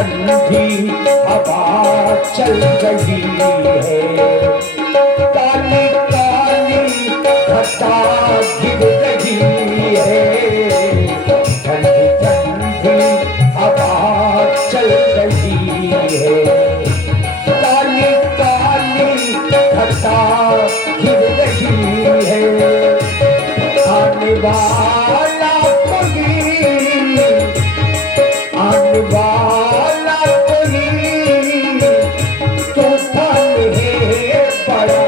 ठंडी हवा चल रही है, काली काली घटा गिर रही है, ठंडी ठंडी हवा चल रही है, काली काली घटा गिर रही है, आने वाला कोई तूफान है, बड़ा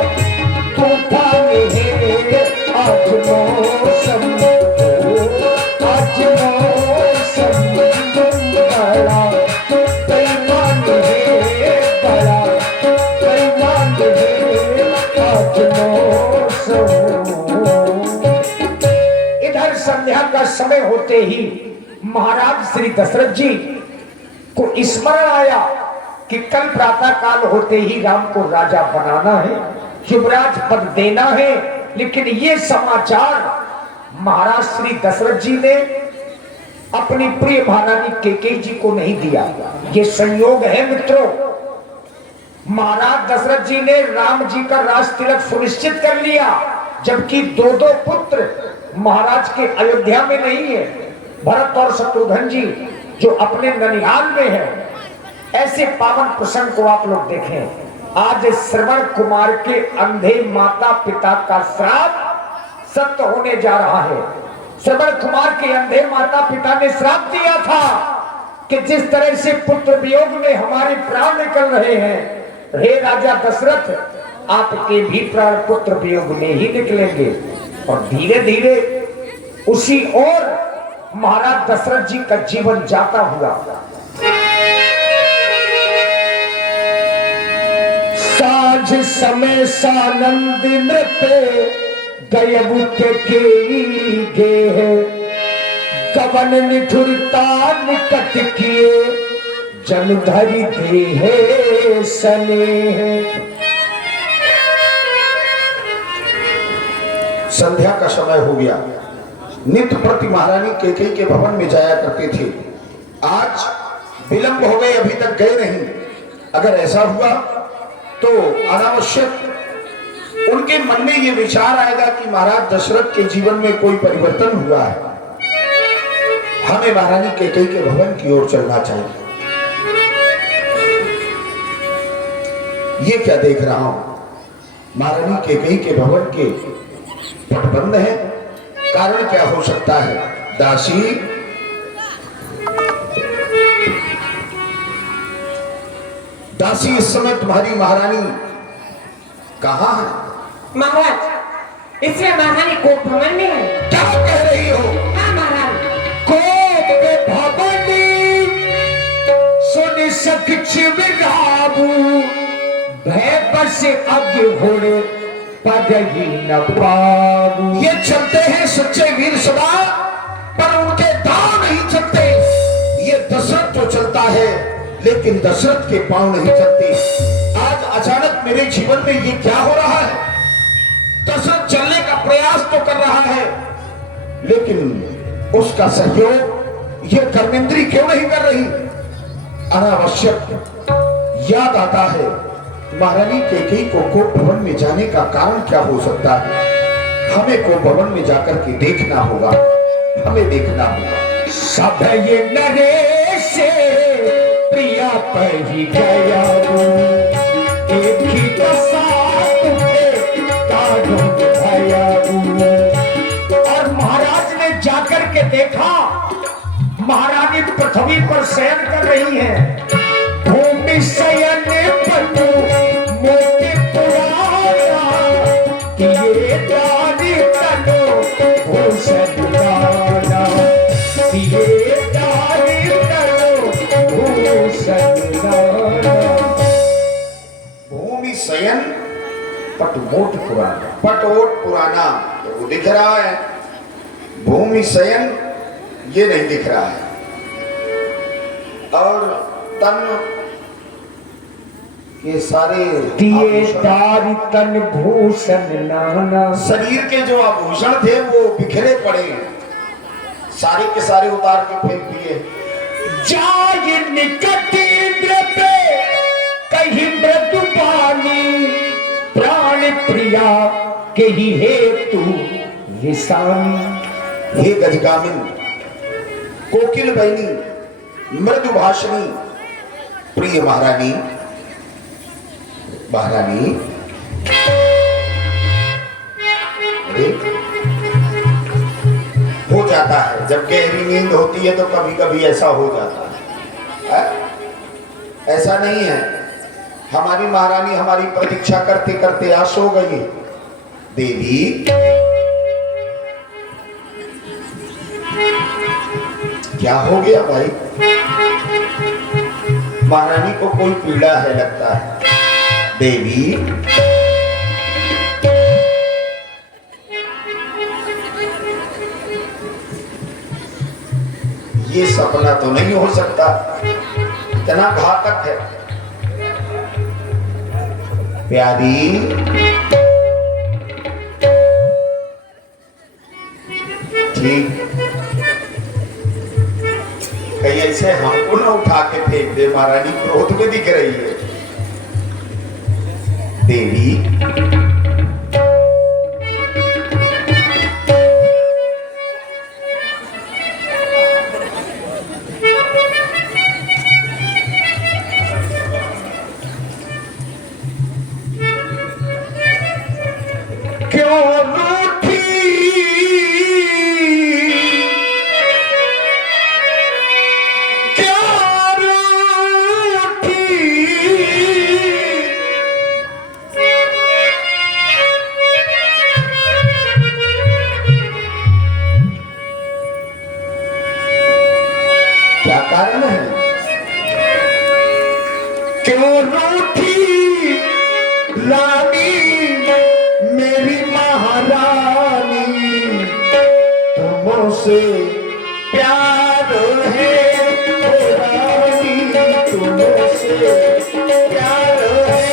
तूफान है, आज मौसम बड़ा बेईमान है, बड़ा बेईमान है, आज मौसम। इधर संध्या का समय होते ही महाराज श्री दशरथ जी को स्मरण आया कि कल प्रातः काल होते ही राम को राजा बनाना है, युवराज पद देना है, लेकिन ये समाचार महाराज श्री दशरथ जी ने अपनी प्रिय महारानी कैकेयी जी को नहीं दिया। ये संयोग है मित्रों, महाराज दशरथ जी ने राम जी का राज तिलक सुनिश्चित कर लिया, जबकि दो दो पुत्र महाराज के अयोध्या में नहीं है। भरत और शत्रुघ्न जी जो अपने ननिहाल में है। ऐसे पावन प्रसंग को आप लोग देखें। आज श्रवण कुमार के अंधे माता पिता का श्राप सत्य होने जा रहा है। श्रवण कुमार के अंधे माता पिता ने श्राप दिया था कि जिस तरह से पुत्र वियोग में हमारे प्राण निकल रहे हैं, हे राजा दशरथ, आपके भी प्राण पुत्र वियोग में ही निकलेंगे। और धीरे धीरे उसी और महाराज दशरथ जी का जीवन जाता हुआ साझ समय सानंद नृत्य गयबु के गे, कवन निठुरता निकट किए जन धरि देहे स्नेह। संध्या का समय हो गया। नित्य प्रति महारानी कैकेयी के भवन में जाया करते थे। आज विलंब हो गए, अभी तक गए नहीं। अगर ऐसा हुआ तो अनावश्यक उनके मन में ये विचार आएगा कि महाराज दशरथ के जीवन में कोई परिवर्तन हुआ है, हमें महारानी कैकेयी के भवन की ओर चलना चाहिए। ये क्या देख रहा हूं, महारानी कैकेयी के भवन के पट बंद है, कारण क्या हो सकता है? दासी, दासी इस समय तुम्हारी महारानी कहाँ है? महाराज, इसमें महारानी कोप भवन में है। क्या कह रही हो? हाँ महाराज। कोप भवन सुन सकिछ विराबू, भय बस अग्नि घोड़े पदही न पाबू। ये चलते हैं सच्चे वीर सदा, पर उनके दांव नहीं चलते। ये दशरथ जो चलता है, लेकिन दशरथ के पांव नहीं चलते। आज अचानक मेरे जीवन में ये क्या हो रहा है? दशरथ चलने का प्रयास तो कर रहा है, लेकिन उसका सहयोग ये कर्मेंद्री क्यों नहीं कर रही? अनावश्यक याद आता है, महारानी कैकेयी को कोप भवन में जाने का कारण क्या हो सकता है? हमें कोप भवन में जाकर के देखना होगा, हमें देखना होगा। सब ये नरेश प्रिया पही गया, एक ही साथ भया। और महाराज ने जाकर के देखा, महारानी पृथ्वी पर शयन कर रही है। भूमि शयन पटु मोटे पुराना, ये डाली तनो भूषण गाना, ये डाली तनो भूषण गाना। भूमि शयन पटमोट पुराना, पटोट पुराना वो दिख रहा है, भूमि शयन ये नहीं दिख रहा है। और तन ये सारे दिए तारी तन भूषण नाना, शरीर के जो आभूषण थे वो बिखरे पड़े हैं, सारे के सारे उतार के फेंक दिए। जाय निकट के ही हे तू विसानी। हे गजगामिन, कोकिल बहनी, मृदु भाषणी, प्रिय महारानी, महारानी। अरे हो जाता है, जब गहरी नींद होती है तो कभी कभी ऐसा हो जाता है? ऐसा नहीं है। हमारी महारानी हमारी प्रतीक्षा करते करते आज सो गई। देवी, क्या हो गया भाई? महारानी को कोई पीड़ा है लगता है। देवी, ये सपना तो नहीं हो सकता, इतना घातक है। प्यारी, ठीक, कहीं ऐसे हमको ना उठा के फेंक दे। महारानी क्रोध में दिख रही है। देवी, क्या कारण है? क्यों रूठी रानी मेरी महारानी, तुमसे प्यार है ओ रानी, तुमसे प्यार है।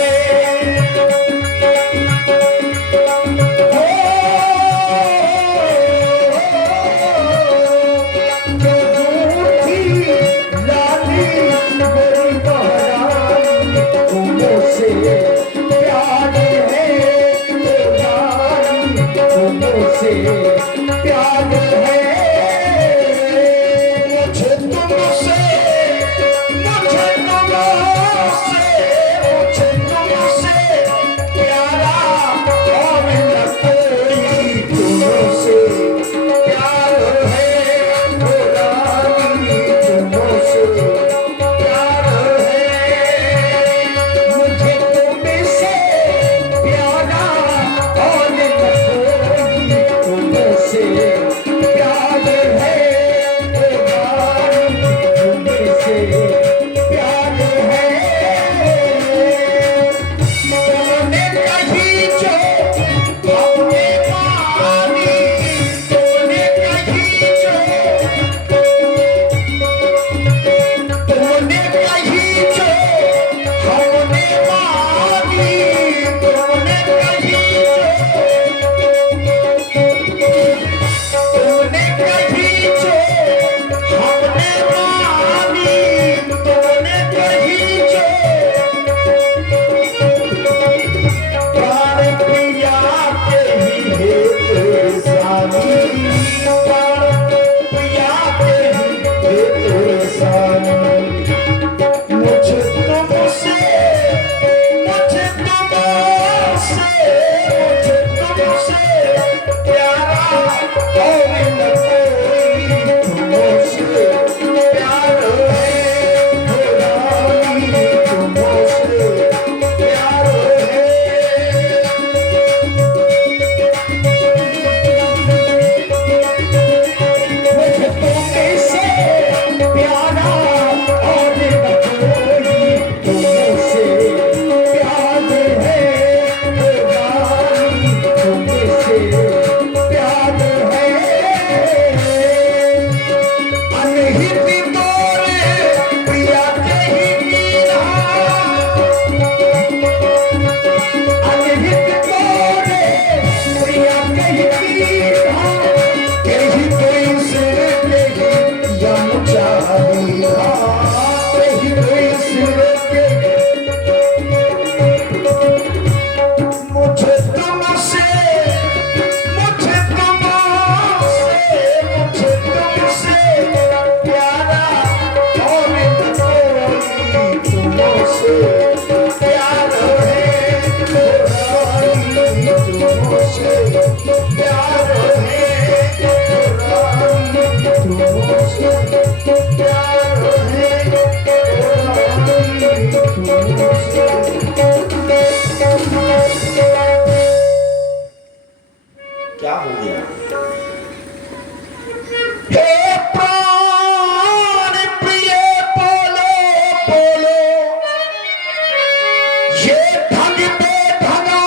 प्यार है मुझे तुमसे, मुझे तुमसे, मुझे तुमसे प्यारा और न कोई। तुमसे प्यार है ओ रानी, तुमसे प्यार है मुझे तुमसे प्यारा और न कोई। तुमसे प्यार है ओ रानी, तुमसे प्यार है। क्या हो गया? हे प्राण प्रिय बोलो बोलो, ये ढंग बेढंगा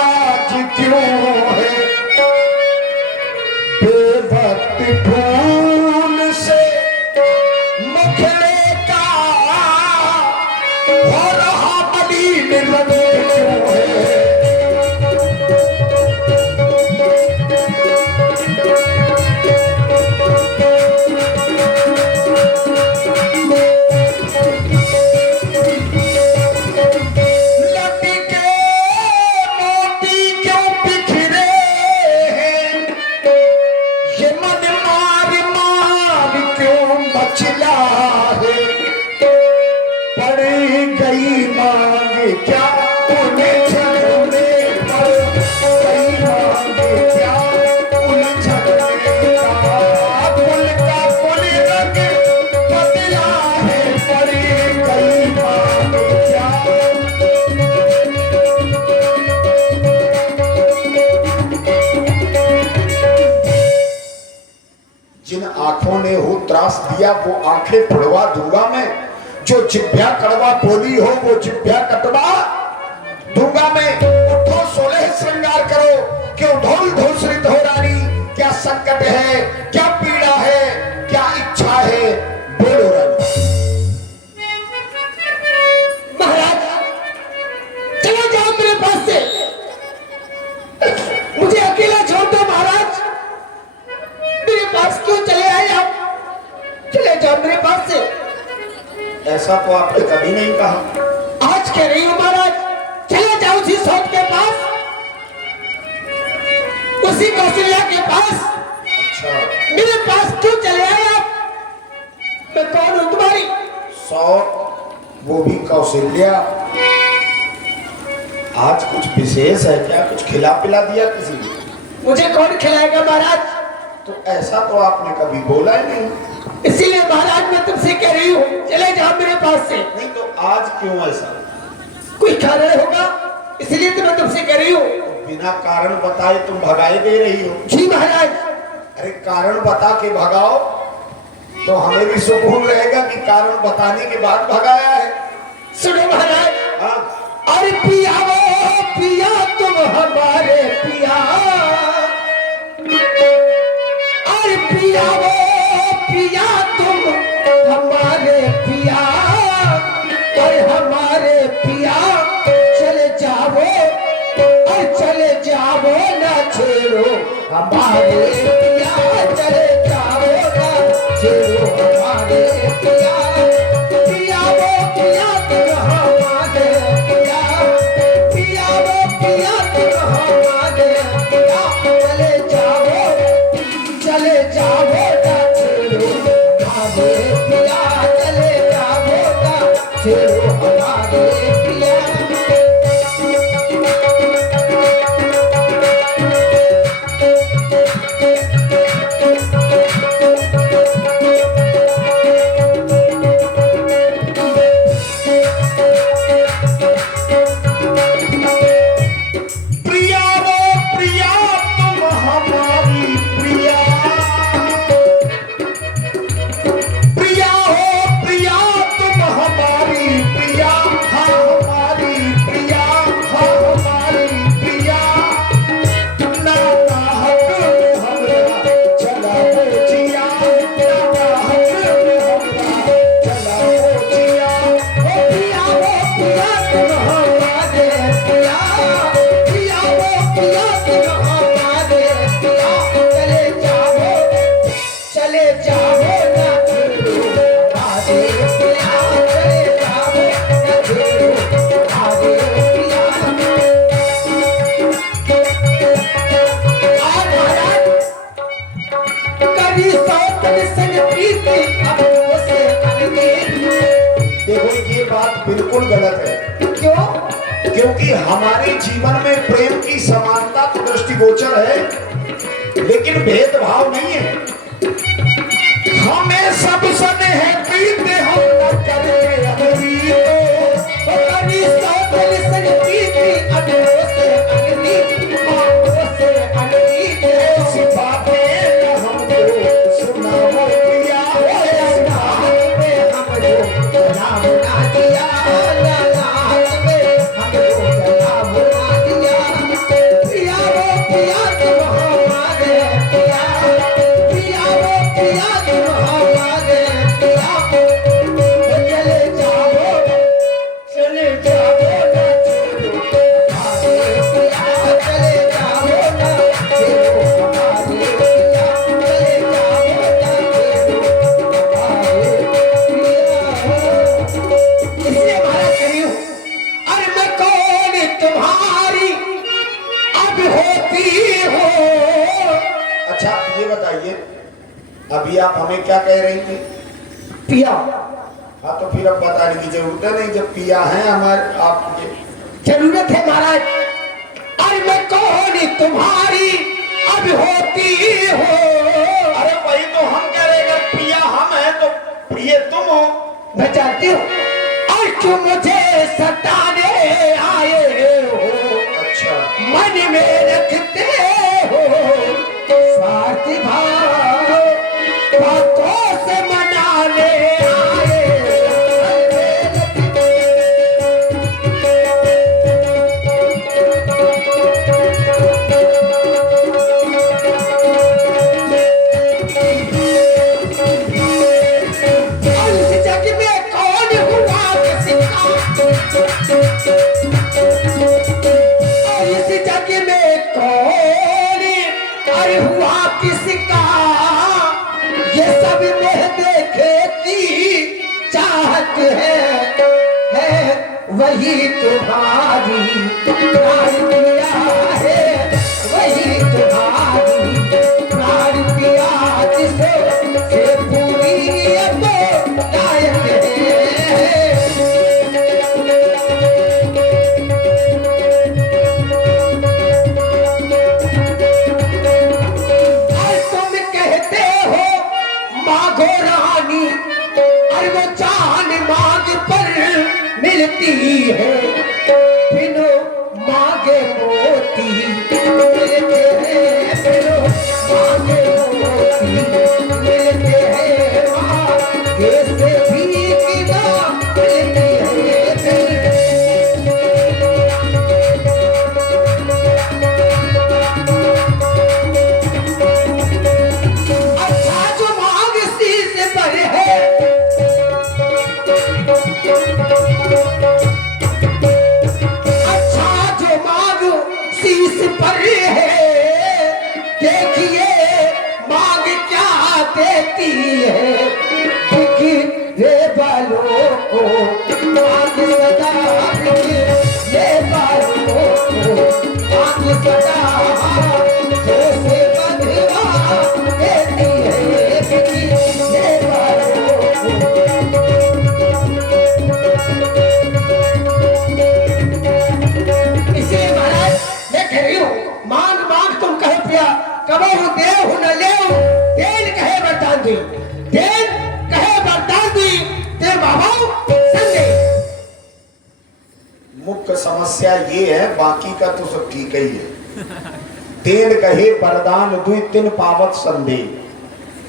आज क्यों है? बेवक्त फूल से मुखड़े का हो रहा मलिन रंग क्यों है? जिन आंखों ने हो त्रास दिया वो आंखें फुड़वा दूंगा मैं, जो जिभ्या कड़वा बोली हो वो जिभ्या कटवा दूंगा मैं। उठो सोलह श्रृंगार करो, क्यों ढोल ढोसरित हो रानी? क्या संकट है, क्या पीड़ा है, क्या इच्छा है, बोलो रानी। महाराज चले जाओ मेरे पास से, मुझे अकेला छोड़ दो महाराज। मेरे पास क्यों चले आए आप? चले जाओ मेरे पास से। ऐसा तो आपने कभी नहीं कहा। आज कह रही हूं महाराज, चले जाओ उसी सौत के पास, उसी कौशल्या के पास। अच्छा, मेरे पास क्यों चले आए आप? मैं कौन हूं तुम्हारी? सौत, वो भी कौशल्या। आज कुछ विशेष है क्या? कुछ खिला पिला दिया किसी ने? मुझे कौन खिलाएगा महाराज? तो ऐसा तो आपने कभी बोला ही नहीं। इसीलिए महाराज मैं तुमसे कह रही हूँ चले जाओ मेरे पास से। नहीं तो आज क्यों ऐसा? कोई कारण होगा, इसलिए तो मैं तुमसे कह रही हूँ। तो बिना कारण बताए तुम भगाए दे रही हो। जी महाराज। अरे कारण बता के भगाओ तो हमें भी सुकून रहेगा कि कारण बताने के बाद भगाया है। सुनो महाराज। हाँ। अरे पिया वो पिया तुम हमारे पिया, अरे पिया वो पिया तुम हमारे पिया, और हमारे पिया चले जाओ, और चले जाओ ना छेड़ो हमारे पिया, चले जाओ ना छेड़ो हमारे पिया। पिया वो पिया तुम हमारे पिया, पिया वो पिया तुम हमारे पिया, चले जाओ, चले जाओ ना छेड़ो हमारे पिया, चले जाओ ना छेड़ो हमारे पिया। प्रिया वो प्रिया तुम हमारी प्रिया, प्रिया हो प्रिया तुम हमारी प्रिया, हाँ हमारी प्रिया, हाँ हमारी प्रिया। ना हक में हमरा चला वो जिया, ना हक में हमरा चला वो जिया। ओ पिया वो पिया तुम हमारे पिया, पिया वो पिया तुम हमारे पिया, चले जाओ, चले जाओ ना छेड़ो हमारे पिया, चले जाओ ना छेड़ो हमारे पिया। आज महाराज कभी सौतन संग प्रीति अब से अनदेखी। देखो ये बात बिल्कुल गलत है, क्यों? क्योंकि हमारे जीवन में प्रेम की समानता तो दृष्टिगोचर है, लेकिन भेदभाव नहीं है। हमें सब सन है प्रीत हम न करके अमरी, अभी आप हमें क्या कह रही थी? पिया। हाँ तो फिर अब बताने की जरूरत है नहीं, जब पिया है हमारे आपके। जरूरत है महाराज। और मैं कौन तुम्हारी अब होती हो। अरे वही तो हम कह रहे हैं, अगर पिया हम हैं तो प्रिय तुम हो। मैं जानती हूँ। और क्यों मुझे सताने आए हो। अच्छा, मन में रखते हो स्वार्थी भाव, बातों से मनाने आए। किसका ये सब मैं देखे की चाहत है वही तुम्हारी प्राण पिया है, वही तुम्हारी प्राण पिया जिसे से पूरी अब लायक है। मिलती है बिनो मांगे मोती, मिलते हैं बिनो मांगे मोती, मिलते हैं मांगे से भी बिना मिलती है। अच्छा जो मांग शीश पर है, पर है देखिए मांग क्या देती है। रे बालों को मांग सदा, ये बालों को मांग सदा जैसे बंधवा देती है। ये बालों को इसे महाराज मैं कह रही हूँ, मांग मांग तुम कहे पिया, कबहु देहु न लेहु, देन कहे वरदान दी, देन कहे वरदान दी, ते बाबू संगे। मुख्य समस्या ये है, बाकी का तो सब ठीक ही है। देन कहे वरदान दुई तिन पावत संदेह।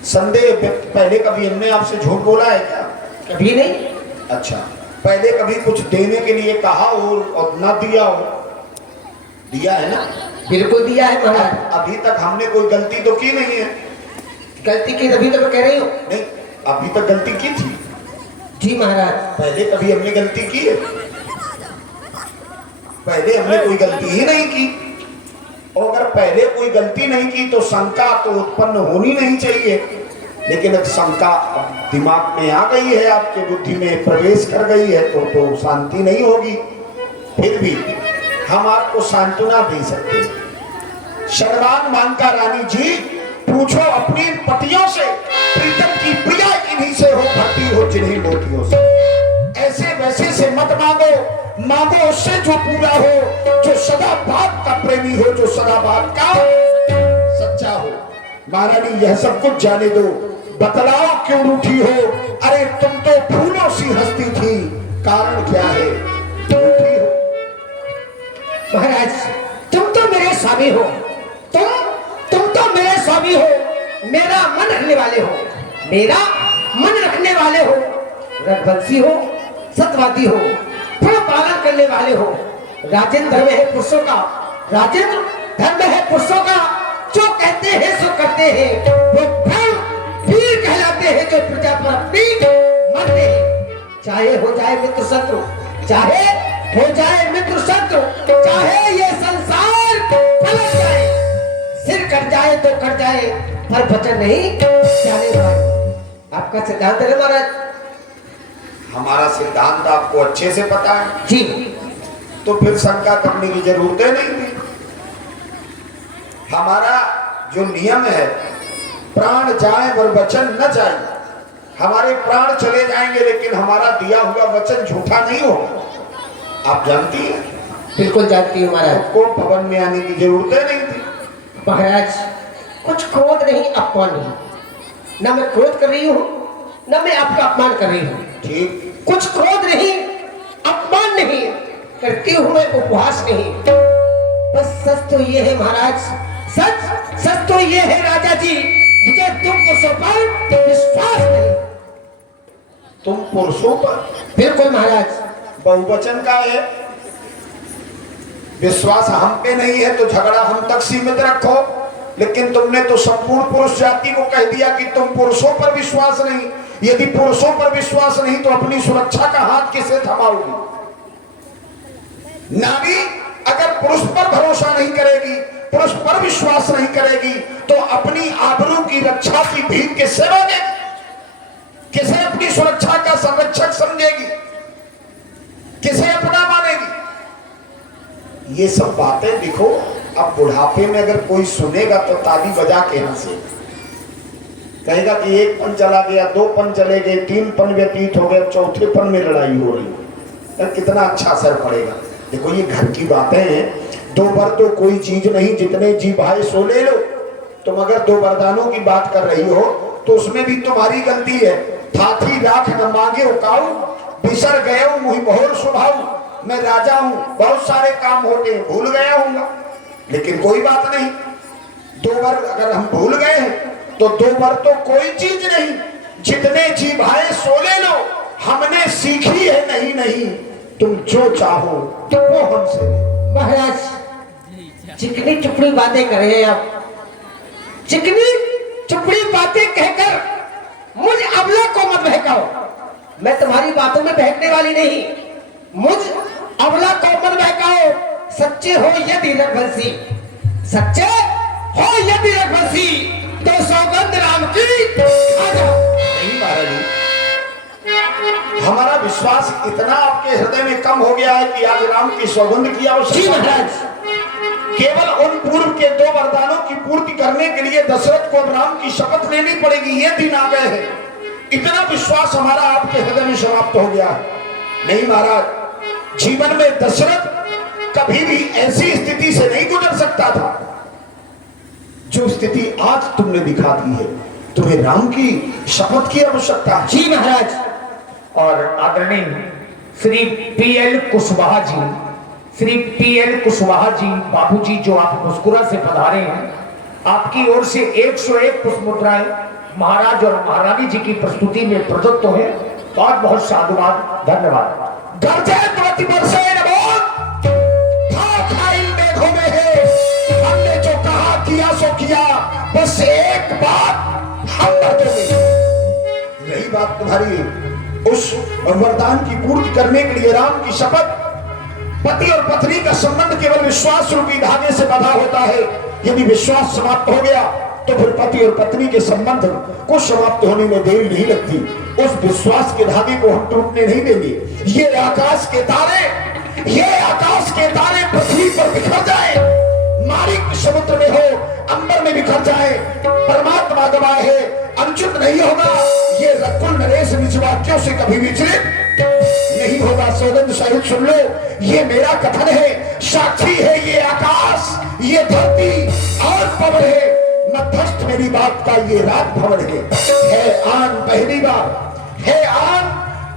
संदेह पहले कभी हमने आपसे झूठ बोला है क्या? कभी नहीं। अच्छा, पहले कभी कुछ देने के लिए कहा और ना दिया हो? दिया है ना? बिल्कुल दिया है महाराज। अभी तक हमने कोई गलती तो की नहीं है। गलती की तभी तो मैं कह रही हूँ। नहीं, अभी तक गलती की थी? जी महाराज। पहले कभी हमने गलती की है? पहले हमने कोई गलती ही नहीं की। और अगर पहले कोई गलती नहीं की तो शंका तो उत्पन्न होनी नहीं चाहिए, लेकिन अब शंका दिमाग में आ गई है, आपके बुद्धि में प्रवेश कर गई है तो शांति नहीं होगी। फिर भी हम आपको सांत्वना दे सकते हैं। शर्मान मानका रानी जी, पूछो अपनी पतियों से, प्रीतम की प्रिया इन्हीं से हो, भक्ति हो जिन्हीं मोतियों से। ऐसे वैसे से मत मांगो, मांगो उससे जो पूरा हो, जो सदा बात का प्रेमी हो, जो सदा बात का सच्चा हो। महारानी यह सब कुछ जाने दो, बतलाओ क्यों रूठी हो? अरे तुम तो फूलों सी हंसती थी, कारण क्या है रूठी हो? महाराज तुम तो मेरे स्वामी हो, तुम तो मेरे स्वामी हो, मेरा मन रखने वाले हो, मेरा मन रखने वाले हो, रघुवंशी हो, सत्यवादी हो, फल पालन करने वाले हो। राजेंद्र धर्म है पुरुषों का, राजेंद्र धर्म है पुरुषों का, जो कहते हैं सो करते हैं, वो वीर कहलाते हैं जो प्रजा पर अपनी मरते हैं। चाहे हो जाए मित्र शत्रु, चाहे हो जाए मित्र शत्रु, चाहे ये संसार पलट जाए, सिर कट जाए तो कट जाए, पर वचन नहीं जाने भाई। आपका सिद्धांत है महाराज? हमारा सिद्धांत आपको अच्छे से पता है जी। तो फिर शंका करने की जरूरत है नहीं थी। हमारा जो नियम है प्राण जाए पर वचन न जाए। हमारे प्राण चले जाएंगे लेकिन हमारा दिया हुआ वचन झूठा नहीं होगा। आप जानती हैं? बिल्कुल जानती हूँ महाराज। को भवन में आने की जरूरत नहीं थी। महाराज कुछ क्रोध नहीं, अपमान नहीं। न मैं क्रोध कर रही हूँ, न मैं आपका अपमान कर रही हूँ। ठीक, कुछ क्रोध नहीं, अपमान नहीं करती हूँ मैं, उपहास नहीं। बस सच तो ये है महाराज, सच तो ये है राजा जी, मुझे तुम पुरुषों पर विश्वास नहीं। तुम पुरुषों पर? बिल्कुल महाराज। बहुवचन का है, विश्वास हम पे नहीं है तो झगड़ा हम तक सीमित रखो। लेकिन तुमने तो संपूर्ण पुरुष जाति को कह दिया कि तुम पुरुषों पर विश्वास नहीं। यदि पुरुषों पर विश्वास नहीं तो अपनी सुरक्षा का हाथ किसे थमाओगी? नारी अगर पुरुष पर भरोसा नहीं करेगी, पुरुष पर विश्वास नहीं करेगी तो अपनी आबरू की रक्षा की भीख किससे मांगेगी? किसे अपनी सुरक्षा का संरक्षक समझेगी? किसे अपना मानेगी? ये सब बातें देखो, अब बुढ़ापे में अगर कोई सुनेगा तो ताली बजा के हंसे, कहेगा कि एक पन चला गया, दो पन चले गए, तीन पन व्यतीत हो गए, चौथे पन में लड़ाई हो रही है, कितना अच्छा असर पड़ेगा। देखो ये घर की बातें हैं, दो बार तो कोई चीज नहीं, जितने जी भाई सो ले लो। तुम अगर दो वरदानों की बात कर रही हो तो उसमें भी तुम्हारी गलती है। थाथी राख न मांगे उकाऊ, बिसर गए मुहि बहुर स्वभाव। मैं राजा हूं, बहुत सारे काम होते हैं, भूल गया हूंगा, लेकिन कोई बात नहीं। दो बार अगर हम भूल गए हैं तो दो बार तो कोई चीज नहीं, जितने जी भाई सो ले लो। हमने सीखी है नहीं नहीं, तुम जो चाहो तो वो हमसे। महाराज चिकनी चुपड़ी बातें कर रहे हैं आप, चिकनी चुपड़ी बातें कहकर मुझ अबला को मत बहकाओ। मैं तुम्हारी बातों में बहकने वाली नहीं, मुझ अबला को मत बहकाओ। सच्चे हो यदि रघुवंशी, सच्चे हो यदि रघुवंशी तो सौगंध राम की खा जाओ। नहीं महाराज, हमारा विश्वास इतना आपके हृदय में कम हो गया है कि आज राम की सौगंध की जी आवश्यकता। महाराज केवल उन पूर्व के दो वरदानों की पूर्ति करने के लिए दशरथ को राम की शपथ लेनी पड़ेगी। ये दिन आ गए हैं, इतना विश्वास हमारा आपके हृदय में समाप्त हो गया है। नहीं महाराज, जीवन में दशरथ कभी भी ऐसी स्थिति से नहीं गुजर सकता था जो स्थिति आज तुमने दिखा दी है। तुम्हें राम की शपथ की आवश्यकता है। जी महाराज। और आदरणीय श्री पीएल कुशवाहा जी, श्री पीएल कुशवाहा जी बाबूजी, जो आप मुस्कुरा से पधारे हैं, आपकी ओर से 101 पुष्प मुद्राएं महाराज और महारानी जी की प्रस्तुति में प्रदत्त है। बहुत बहुत साधुवाद, धन्यवाद। हमने जो कहा किया सो किया, बस एक बात हम बदलेंगे। रही बात तुम्हारी उस वरदान की पूर्ति करने के लिए राम की शपथ, पति और पत्नी का संबंध केवल विश्वास रूपी धागे से बंधा होता है। यदि विश्वास समाप्त हो गया तो फिर पति और पत्नी के संबंध को समाप्त होने में देरी नहीं लगती। उस विश्वास के धागे को हम टूटने नहीं देंगे। ये आकाश के तारे पृथ्वी पर बिखर जाए, मारिक समुद्र में हो, अंबर में बिखर जाए, परमात्मा गवाह है, अनुचित नहीं होगा। ये रकुल नरेश निज वाक्यों से कभी विचलित नहीं होगा। सौगंध सहित सुन लो, ये मेरा कथन है, साक्षी है ये आकाश, ये धरती और पवन है, मध्यस्थ मेरी बात का ये रात भवन है आन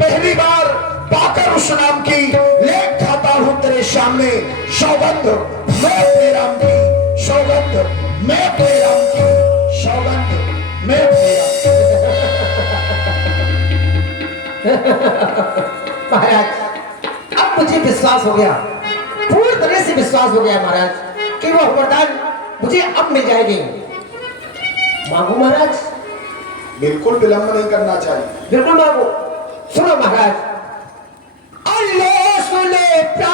पहली बार पाकर उस नाम की लेख खाता हूं तेरे सामने। सौगंध मैं तेरे राम की, सौगंध मैं तेरे राम की, सौगंध मैं तेरे महाराज अब मुझे विश्वास हो गया, पूरी तरह से विश्वास हो गया महाराज कि वो वरदान मुझे अब मिल जाएगी। मांगू महाराज? बिल्कुल विलंब नहीं करना चाहिए। बिल्कुल मांगू। सुनो महाराज, अल्लाह सुने प्यार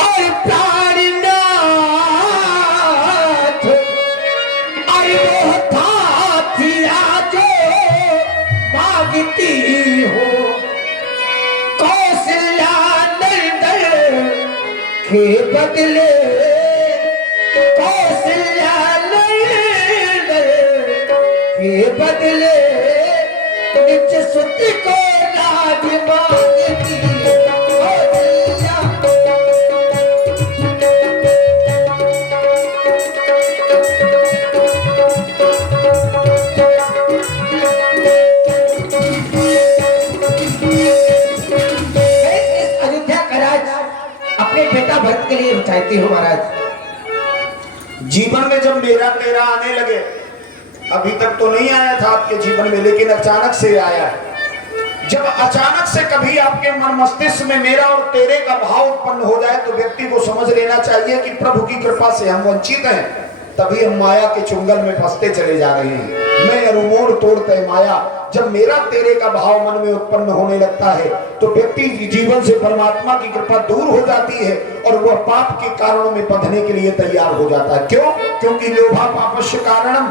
और प्यार नाथ और था जो मांगती हो कौशल्या नंदन के बदले के बदले निज सुत को राज मांगती कौशल्या। मैं इस अयोध्या का राज अपने बेटा भरत के लिए चाहती हूँ महाराज। जीवन में जब मेरा तेरा आने लगे, अभी तक तो नहीं आया था आपके जीवन में, लेकिन अचानक से आया है। जब अचानक से कभी आपके मन मस्तिष्क में मेरा और तेरे का भाव उत्पन्न हो जाए तो व्यक्ति को समझ लेना चाहिए कि प्रभु की कृपा से हम वंचित हैं, तभी हम माया के चुंगल में फंसते चले जा रहे हैं। मैं अरुमोड़ तोड़ते माया, जब मेरा तेरे का भाव मन में उत्पन्न होने लगता है तो व्यक्ति जीवन से परमात्मा की कृपा दूर हो जाती है और वह पाप के कारणों में बंधने के लिए तैयार हो जाता है। क्यों? क्योंकि लोभा पापस्य कारणम,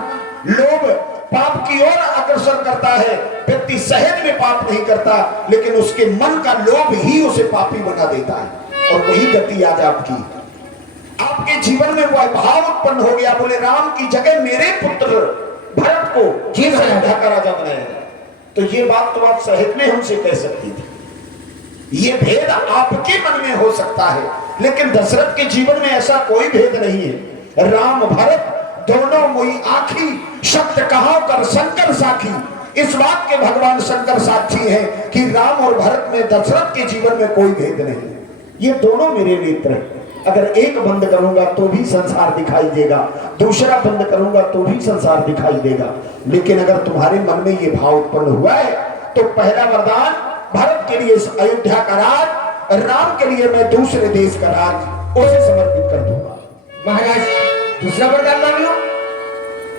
लोभ पाप की ओर अग्रसर करता है। व्यक्ति सहज में पाप नहीं करता, लेकिन उसके मन का लोभ ही उसे पापी बना देता है। और वही गति आज आपके जीवन में वह भाव उत्पन्न हो गया, बोले राम की जगह मेरे पुत्र भरत को अयोध्या का राजा बनाया। तो ये बात तो आप सहज में हमसे कह सकती थी। ये भेद आपके मन में हो सकता है, लेकिन दशरथ के जीवन में ऐसा कोई भेद नहीं है। राम भरत दोनों मुई आखी, शब्द कहां कर शंकर साखी। इस बात के भगवान शंकर साक्षी हैं कि राम और भरत में, दशरथ के जीवन में कोई भेद नहीं। ये दोनों मेरे नेत्र हैं। अगर एक बंद करूंगा तो भी संसार दिखाई देगा, दूसरा बंद करूंगा तो भी संसार दिखाई देगा। लेकिन अगर तुम्हारे मन में ये भाव उत्पन्न हुआ है तो पहला वरदान भरत के लिए अयोध्या का राज, राम के लिए मैं दूसरे देश का राज उसे समर्पित कर दूंगा। महाराज दूसरा वरदान मांग लो।